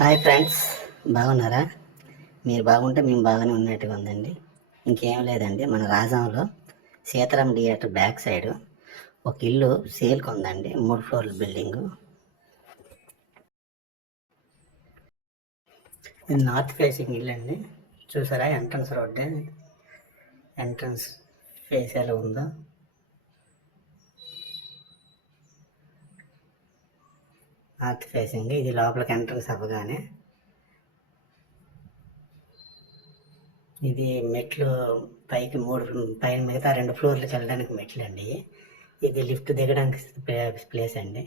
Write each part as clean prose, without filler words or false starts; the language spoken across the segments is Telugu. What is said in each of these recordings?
హాయ్ ఫ్రెండ్స్, బాగున్నారా? మీరు బాగుంటే మేము బాగానే ఉన్నట్టుగా ఉందండి. ఇంకేం లేదండి, మన రాజంలో సీతారాం థియేటర్ బ్యాక్ సైడ్ ఒక ఇల్లు సేల్కి ఉందండి. 3 ఫ్లోర్ల బిల్డింగు. ఇది నార్త్ ఫేసింగ్ ఇల్లు అండి. చూసారా ఎంట్రన్స్ రోడ్డే, ఎంట్రన్స్ ఫేస్ ఎలా ఉందో. నార్త్ ఫేసింగ్ ఇది. లోపలికి ఎంట్రన్స్ అవ్వగానే ఇది మెట్లు పైకి 3 పైన మిగతా 2 ఫ్లోర్లకు వెళ్ళడానికి మెట్లు అండి. ఇది లిఫ్ట్ దిగడానికి ప్లేస్ అండి.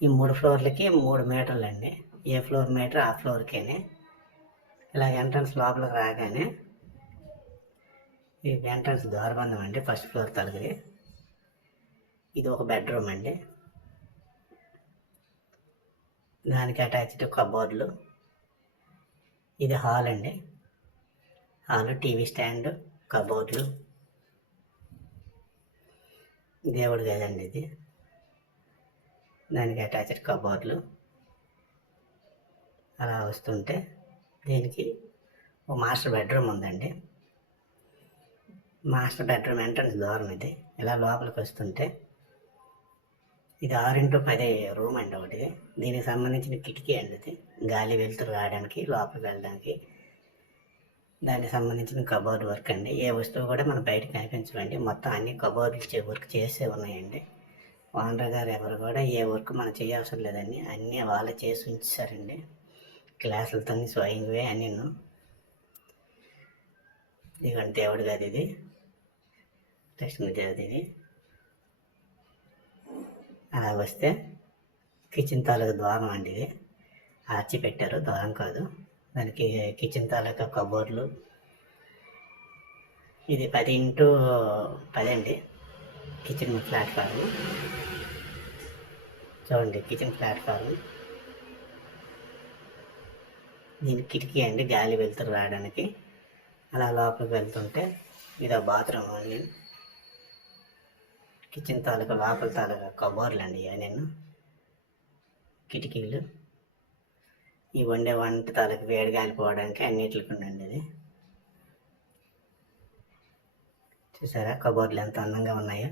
ఈ 3 ఫ్లోర్లకి 3 మీటర్లు అండి. ఏ ఫ్లోర్ మీటర్ ఆ ఫ్లోర్కేనే. ఇలా ఎంట్రన్స్ లోపలికి రాగానే ఇది ఎంట్రన్స్ ద్వారబంధం అండి. ఫస్ట్ ఫ్లోర్ తలుగుది. ఇది ఒక బెడ్రూమ్ అండి. దానికి అటాచ్డ్ కబోర్డ్లు. ఇది హాల్ అండి. హాల్, టీవీ స్టాండ్, కబోర్డ్లు, దేవుడి గది అండి ఇది. దానికి అటాచ్డ్ కబోర్డ్లు. అలా వస్తుంటే దీనికి ఒక మాస్టర్ బెడ్రూమ్ ఉందండి. మాస్టర్ బెడ్రూమ్ ఎంట్రన్స్ ద్వారం ఇది. ఇలా లోపలికి వస్తుంటే ఇది 6x10 రూమ్ అండి ఒకటి. దీనికి సంబంధించిన కిటికీ అండి ఇది. గాలి వెలుతురు రావడానికి, లోపలికి వెళ్ళడానికి. దానికి సంబంధించిన కబోర్డ్ వర్క్ అండి. ఏ వస్తువు కూడా మనం బయట కనిపించవండి. మొత్తం అన్ని కబోర్డ్లు వర్క్ చేసే ఉన్నాయండి. ఓనర్ గారు ఎవరు కూడా ఏ వర్క్ మనం చేయవసరం లేదండి. అన్నీ వాళ్ళే చేసి ఉంచారండి. గ్లాసులతో స్వయంగా అన్నీ. ఇదిగోండి దేవుడి గది ఇది. లక్ష్మీదేవిది ఇది. అలా వస్తే కిచెన్ తాలూకా ద్వారం అండి ఇది. ఆర్చి పెట్టారు, ద్వారం కాదు. దానికి కిచెన్ తాలూకా కబోర్డ్లు. ఇది 10x10 అండి. కిచెన్ ప్లాట్ఫామ్ చూడండి. Kitchen platform. దీనికి కిటికీ అండి, గాలి వెలుతురు రావడానికి. అలా లోపలికి వెళ్తుంటే ఇది బాత్రూమ్ అండి. కిచెన్ తాలూకా లోపల తాలూకా కబోర్డ్లు అండి. నేను కిటికీలు. ఈ వంట తాలూకా వేడి గాలిపోవడానికి అన్నిటికి ఉండండి ఇది. చూసారా కబోర్డ్లు ఎంత అందంగా ఉన్నాయో.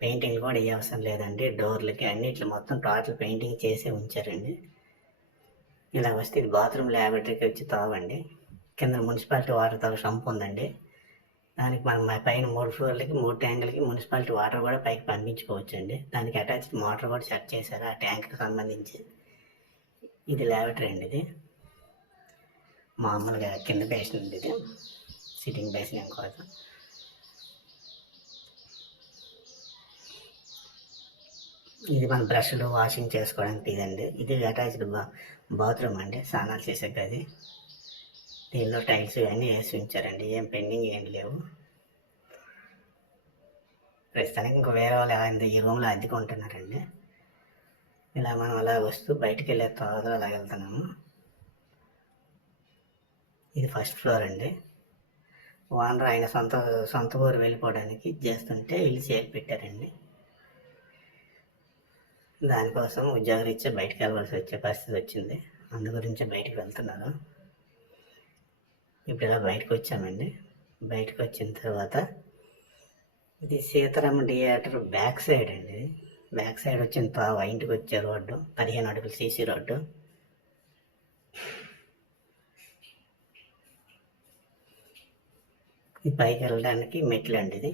పెయింటింగ్ కూడా ఏ అవసరం లేదండి. డోర్లకి అన్నిట్లు మొత్తం టోటల్ పెయింటింగ్ చేసే ఉంచారండి. ఇలా వస్తే ఇది బాత్రూమ్, ల్యాబరేటరీకి వచ్చి తావండి. కింద మున్సిపాలిటీ వాటర్ తాగు షంప్ ఉందండి. దానికి మనం పైన 3 ఫ్లోర్లకి 3 ట్యాంకులకి మున్సిపాలిటీ వాటర్ కూడా పైకి పంపించుకోవచ్చు అండి. దానికి అటాచ్డ్ మోటార్ కూడా సెట్ చేశారు ఆ ట్యాంక్కి సంబంధించి. ఇది ల్యాబరేటరీ అండి. ఇది మామూలుగా కింద బేసిన్ అండి. ఇది సిట్టింగ్ బేసిన్ ఇంకోసం. ఇది మన బ్రష్లు వాషింగ్ చేసుకోవడానికి ఇదండి. ఇది అటాచ్డ్ బాత్రూమ్ అండి, స్నానాలు చేసే గది. దీనిలో టైల్స్ ఇవన్నీ వేసి ఉంచారండి. ఏం పెండింగ్ ఏం లేవు. ప్రస్తుతానికి ఇంకో వేరే వాళ్ళు ఈ రూమ్లో అద్దెకు ఉంటున్నారండి. ఇలా మనం అలా వస్తూ బయటికి వెళ్ళే తర్వాత అలా వెళ్తున్నాము. ఇది ఫస్ట్ ఫ్లోర్ అండి. ఓనర్ ఆయన సొంత ఊరు వెళ్ళిపోవడానికి చేస్తుంటే ఇల్లు సేల్ పెట్టారండి. దానికోసం ఉద్యోగరీత్యా బయటకు వెళ్ళవలసి వచ్చే పరిస్థితి వచ్చింది. అందు గురించి బయటకు వెళ్తున్నారు. ఇప్పుడు ఇలా బయటకు వచ్చామండి. బయటకు వచ్చిన తర్వాత ఇది సీతారామ థియేటర్ బ్యాక్ సైడ్ అండి. బ్యాక్ సైడ్ వచ్చిన తర్వాత ఇంటికి వచ్చే రోడ్డు 15 అడుగుల సీసీ రోడ్డు. ఈ పైకి వెళ్ళడానికి మెట్లు అండి. ఇది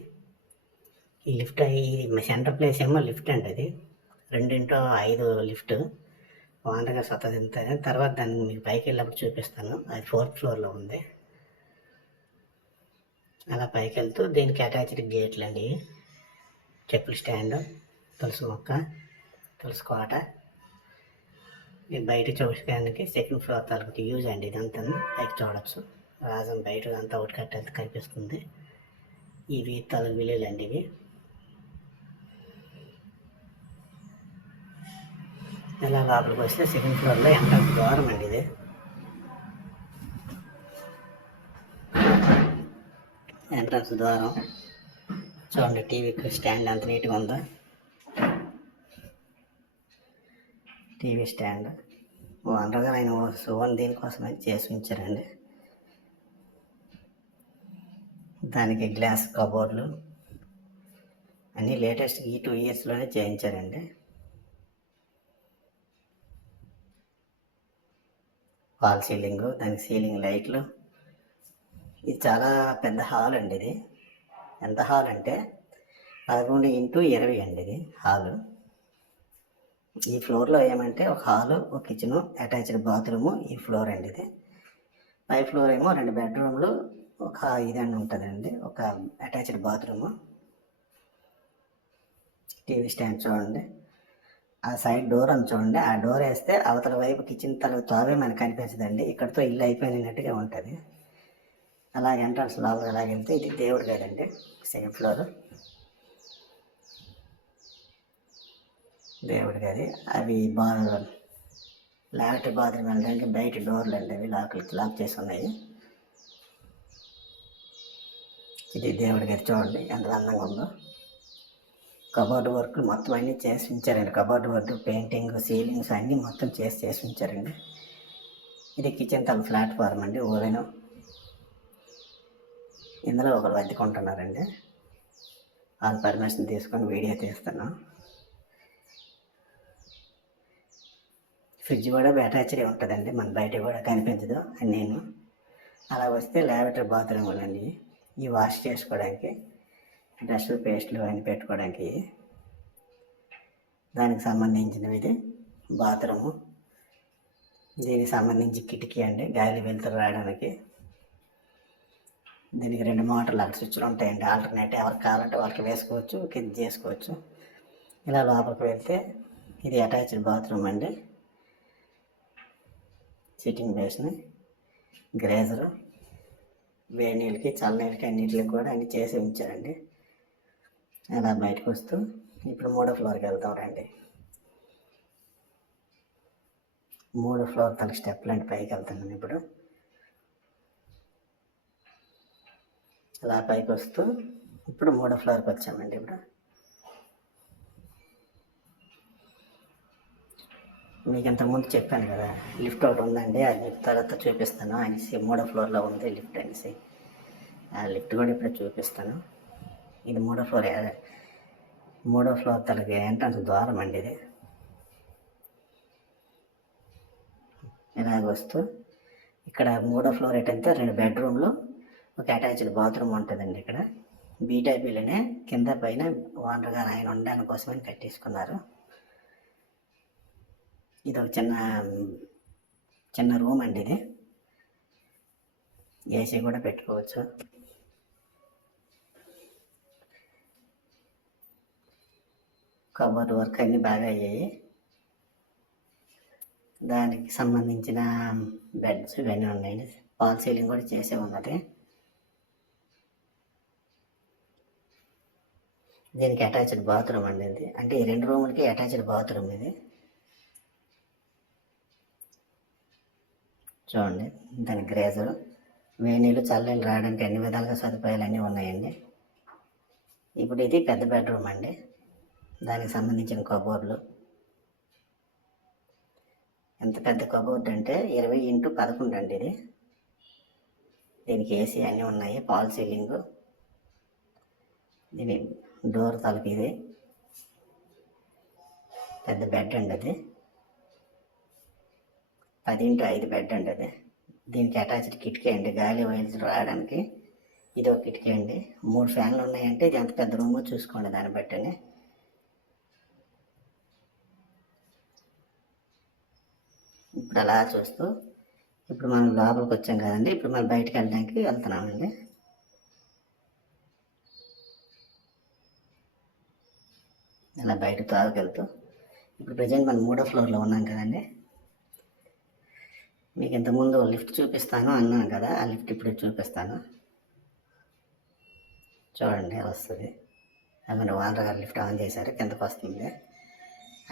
ఈ లిఫ్ట్. ఈ సెంటర్ ప్లేస్ ఏమో లిఫ్ట్ అండి. అది 2x5 లిఫ్ట్. ఓనర్గా స్వతः తింటారు. తర్వాత దాన్ని మీకు పైకి వెళ్ళినప్పుడు చూపిస్తాను. అది 4th ఫ్లోర్లో ఉంది. అలా పైకి వెళ్తూ దీనికి అటాచ్డ్ గేట్లు అండి. చెప్పుల స్టాండ్, తులసి మొక్క, తులసి కోట. ఇది బయట చూసుకోవడానికి 2nd ఫ్లోర్ తాలూకు యూజ్ అండి. ఇదంతా పైకి చూడవచ్చు. రాజం బయట అంతా ఒకటి కట్టేది కనిపిస్తుంది. ఇవి తాలూకు విల్లులు అండి. ఇవి ఇలా లోపలికి వస్తే 2nd ఫ్లోర్లో ఎంట్రన్స్ ద్వారం అండి. ఇది ఎంట్రన్స్ ద్వారం. చూడండి టీవీ స్టాండ్ ఎంత నీట్గా ఉందో. TV stand. ఓనర్ గారు ఆయన ఓన్ దీనికోసమే చేసి ఉంచారండి. దానికి గ్లాస్ కబోర్డ్లు అన్నీ లేటెస్ట్ ఈ 2 ఇయర్స్లోనే చేయించారండి. వాల్ సీలింగు, దానికి సీలింగ్ లైట్లు. ఇది చాలా పెద్ద హాల్ అండి. ఇది ఎంత హాల్ అంటే 11x20 అండి ఇది హాలు. ఈ ఫ్లోర్లో ఏమంటే ఒక హాలు, ఒక కిచెను, అటాచ్డ్ బాత్రూము ఈ ఫ్లోర్ అండి. ఇది పై ఫ్లోర్ ఏమో 2 బెడ్రూమ్లు, ఒక ఇదండి ఉంటుందండి, ఒక అటాచ్డ్ బాత్రూము, టీవీ స్టాండ్ చూడండి. ఆ సైడ్ డోర్ అని చూడండి. ఆ డోర్ వేస్తే అవతల వైపు కిచెన్ తలుపు తావే మనకు కనిపించదండి. ఇక్కడితో ఇల్లు అయిపోయినట్టుగా ఉంటుంది. అలాగే ఎంట్రన్స్ లోపల అలాగ వెళ్తే ఇది దేవుడి గది అండి, సెకండ్ ఫ్లోర్ దేవుడి గది. అవి లాటరీ బాత్రూమ్ వెళ్ళడానికి బయట డోర్లు అండి, అవి లాక్ చేసి ఉన్నాయి. ఇది దేవుడి గది చూడండి ఎంత అందంగా ఉందో. కబోర్డ్ వర్క్ మొత్తం అన్నీ చేసి ఉంచారండి. కబోర్డ్ వర్క్, పెయింటింగ్, సీలింగ్స్ అన్నీ మొత్తం చేసి ఉంచారండి. ఇది కిచెన్ తల ప్లాట్ఫార్మ్ అండి, ఓవెను. ఇందులో ఒకరు అద్దెకుంటున్నారండి. వాళ్ళ పర్మిషన్ తీసుకొని వీడియో తీస్తాను. ఫ్రిడ్జ్ కూడా అటాచ్డ్ ఉంటుందండి, మన బయట కూడా కనిపించదు. నేను అలా వస్తే లాబరేటరీ బాత్రూమ్ అండి, ఈ వాష్ చేసుకోవడానికి, బ్రష్లు, పేస్ట్లు అన్నీ పెట్టుకోవడానికి. దానికి సంబంధించినవి ఇది బాత్రూము. దీనికి సంబంధించి కిటికీ అండి, గాలి వెలుతురు రావడానికి. దీనికి 2 మోటార్లు స్విచ్లు ఉంటాయండి, ఆల్టర్నేట్ ఎవరికి కావాలంటే వాళ్ళకి వేసుకోవచ్చు, కింద చేసుకోవచ్చు. ఇలా లోపలికి వెళ్తే ఇది అటాచ్డ్ బాత్రూమ్ అండి. సిట్టింగ్ బేస్ని, గ్రేజరు, వేడి నీళ్ళకి, చల్లనీళ్ళకి అన్నింటికి కూడా అన్ని చేసి ఉంచారండి. అలా బయటకు వస్తూ ఇప్పుడు 3వ ఫ్లోర్కి వెళ్తాం రండి. 3వ ఫ్లోర్ తనకి స్టెప్లు అంటే పైకి వెళ్తున్నాను ఇప్పుడు. అలా పైకి వస్తూ ఇప్పుడు 3వ ఫ్లోర్కి వచ్చామండి. ఇప్పుడు మీకు ఇంతకుముందు చెప్పాను కదా, లిఫ్ట్ ఒకటి ఉందండి, అది లిఫ్ట్ తర్వాత చూపిస్తాను అనేసి. 3వ ఫ్లోర్లో ఉంది లిఫ్ట్ అనేసి, ఆ లిఫ్ట్ కూడా ఇప్పుడే చూపిస్తాను. ఇది 3వ ఫ్లోర్. 3వ ఫ్లోర్ తలకి ఎంట్రన్స్ ద్వారం అండి ఇది. ఇలాగ వస్తూ ఇక్కడ 3వ ఫ్లోర్ ఏంటంటే 2 బెడ్రూమ్లు, ఒక అటాచ్డ్ బాత్రూమ్ ఉంటుందండి. ఇక్కడ బీటైపీలోనే కింద పైన ఓనర్ గారు ఆయన ఉండడానికి కోసమని కట్టేసుకున్నారు. ఇది ఒక చిన్న రూమ్ అండి. ఇది ఏసీ కూడా పెట్టుకోవచ్చు. కబోర్డ్ వర్క్ అన్నీ బాగా అయ్యాయి. దానికి సంబంధించిన బెడ్స్ ఇవన్నీ ఉన్నాయండి. ఫాల్ సీలింగ్ కూడా చేసే ఉన్నది. దీనికి అటాచ్డ్ బాత్రూమ్ అండి ఇది, అంటే ఈ 2 రూములకి అటాచ్డ్ బాత్రూమ్ ఇది. చూడండి, దాని గ్రేజరు, వేడి నీళ్ళు, చల్లనీళ్ళు రావడానికి అన్ని విధాలుగా సదుపాయాలు అన్నీ ఉన్నాయండి. ఇప్పుడు ఇది పెద్ద బెడ్రూమ్ అండి. దానికి సంబంధించిన కబోర్డ్లు. ఎంత పెద్ద కబోర్డ్ అంటే 20x11 అండి ఇది. దీనికి ఏసీ అన్నీ ఉన్నాయి, ఫాల్ సీలింగు. దీని డోర్ తలుపు ఇది. పెద్ద బెడ్ అండి అది, 10x5 బెడ్ అండి అది. దీనికి అటాచ్డ్ కిటికీ అండి, గాలి వెలుతురు రావడానికి. ఇది ఒక కిటికీ అండి. 3 ఫ్యాన్లు ఉన్నాయంటే ఇది ఎంత పెద్ద రూమో చూసుకోండి దాన్ని బట్టని. ఇప్పుడు అలా చూస్తూ ఇప్పుడు మనం లోపలికి వచ్చాం కదండి, ఇప్పుడు మనం బయటకు వెళ్ళడానికి వెళ్తున్నామండి. అలా బయట తాగుకెళ్తూ ఇప్పుడు ప్రజెంట్ మనం 3వ ఫ్లోర్లో ఉన్నాం కదండి. మీకు ఇంతకుముందు లిఫ్ట్ చూపిస్తాను అన్నాను కదా, ఆ లిఫ్ట్ ఇప్పుడు చూపిస్తాను. చూడండి ఎలా వస్తుంది. అక్కడ ఓనర్ గారు లిఫ్ట్ ఆన్ చేశారు, కిందకు వస్తుంది.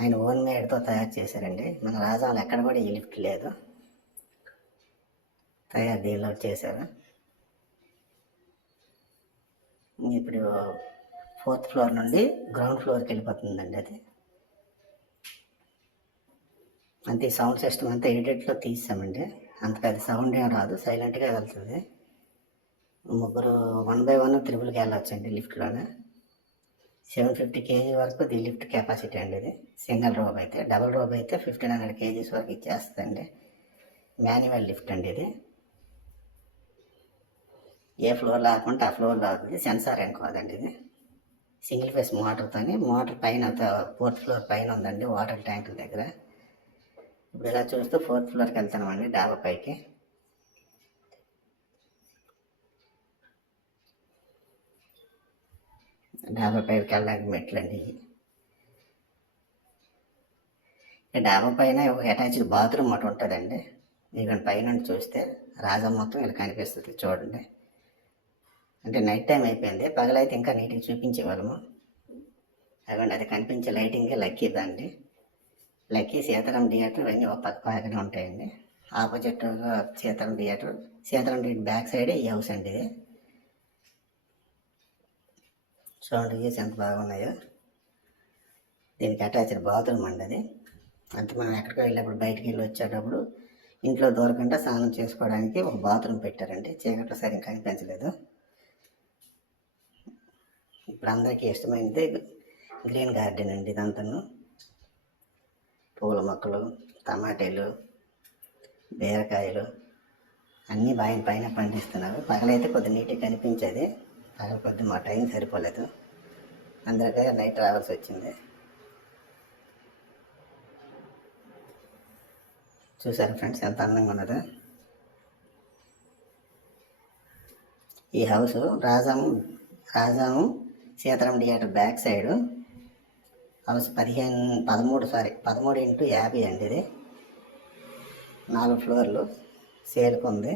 ఆయన ఓన్ మేడ్తో తయారు చేశారండి. మన రాజాలు ఎక్కడ కూడా ఈ లిఫ్ట్ లేదు, తయారు దీనిలో చేశారు. ఇప్పుడు 4th ఫ్లోర్ నుండి గ్రౌండ్ ఫ్లోర్కి వెళ్ళిపోతుందండి అది. అంతే. సౌండ్ సిస్టమ్ అంతా ఎడిట్లో తీసామండి. అంత పెద్ద సౌండ్ ఏం రాదు, సైలెంట్గా వెళ్తుంది. ముగ్గురు 1 బై 1 త్రిబుల్కి వెళ్ళొచ్చండి లిఫ్ట్లోనే. 750 kg వరకు ది లిఫ్ట్ కెపాసిటీ అండి ఇది, సింగిల్ రోబ్ అయితే. డబుల్ రోబ్ అయితే 1500 kgs వరకు ఇచ్చేస్తుందండి. మాన్యువల్ లిఫ్ట్ అండి ఇది. ఏ ఫ్లోర్ లేకుంటే ఆ ఫ్లోర్ లాగుతుంది. సెన్సార్ ఏం కాదండి ఇది. సింగిల్ ఫేస్ మోటార్తో, మోటార్ పైన 4th ఫ్లోర్ పైన ఉందండి, వాటర్ ట్యాంక్ దగ్గర. ఇప్పుడు ఇలా చూస్తూ 4th ఫ్లోర్కి వెళ్తున్నామండి, డాబా పైకి. డాబా పైకి వెళ్ళడానికి మెట్లండి. డాబా పైన ఒక అటాచ్డ్ బాత్రూమ్ ఒకటి ఉంటుందండి. ఇక్కడ పైన చూస్తే రాజా మొత్తం ఇలా కనిపిస్తుంది చూడండి. అంటే నైట్ టైం అయిపోయింది, పగలైతే ఇంకా నీట్గా చూపించేవాళ్ళము. అదండి, అది కనిపించే లైటింగ్ లక్కీ దాండి. లక్కీ సీతారాం థియేటర్ ఇవన్నీ ఒక పక్కనే ఉంటాయండి. Opposite Sitaram theatre, Sitaram theatre back సైడే ఈ హౌస్ అండి ఇది. చూడండి వ్యూస్ ఎంత బాగున్నాయో. దీనికి అటాచ్డ్ బాత్రూమ్ అండి అది. అంతే, మనం ఎక్కడికి వెళ్ళినప్పుడు బయటికి వెళ్ళి వచ్చేటప్పుడు ఇంట్లో దూరకుండా స్నానం చేసుకోవడానికి ఒక బాత్రూమ్ పెట్టారండి. చీకట్లో సరిగ్గా కనిపించలేదు. ఇప్పుడు అందరికీ ఇష్టమైనది గ్రీన్ గార్డెన్ అండి. ఇదంతాను పూల మొక్కలు, టమాటాలు, బీరకాయలు అన్నీ పైన పండిస్తున్నారు. పగలైతే కొద్ది నీట్గా కనిపించేది, పగల కొద్ది మా టైం సరిపోలేదు, అందరికీ నైట్ రావాల్సి వచ్చింది. చూసారు ఫ్రెండ్స్ ఎంత అందంగా ఉన్నదో. ఈ హౌస్ రాజాము Sitaram theatre back side house 13x50 అండి ఇది. 4 ఫ్లోర్లు సేల్కి ఉంది.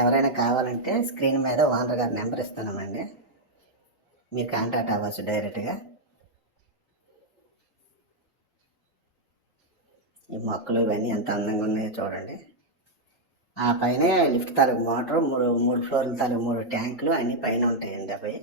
ఎవరైనా కావాలంటే స్క్రీన్ మీద ఓనర్ గారి నెంబర్ ఇస్తున్నామండి, మీరు కాంటాక్ట్ అవ్వచ్చు డైరెక్ట్గా. ఈ మొక్కలు ఇవన్నీ ఎంత అందంగా ఉన్నాయో చూడండి. ఆ పైన లిఫ్ట్ తాలూకు మోటారు, 3 ఫ్లోర్ల తాలూకు 3 ట్యాంకులు అన్నీ పైన ఉంటాయండి. అవి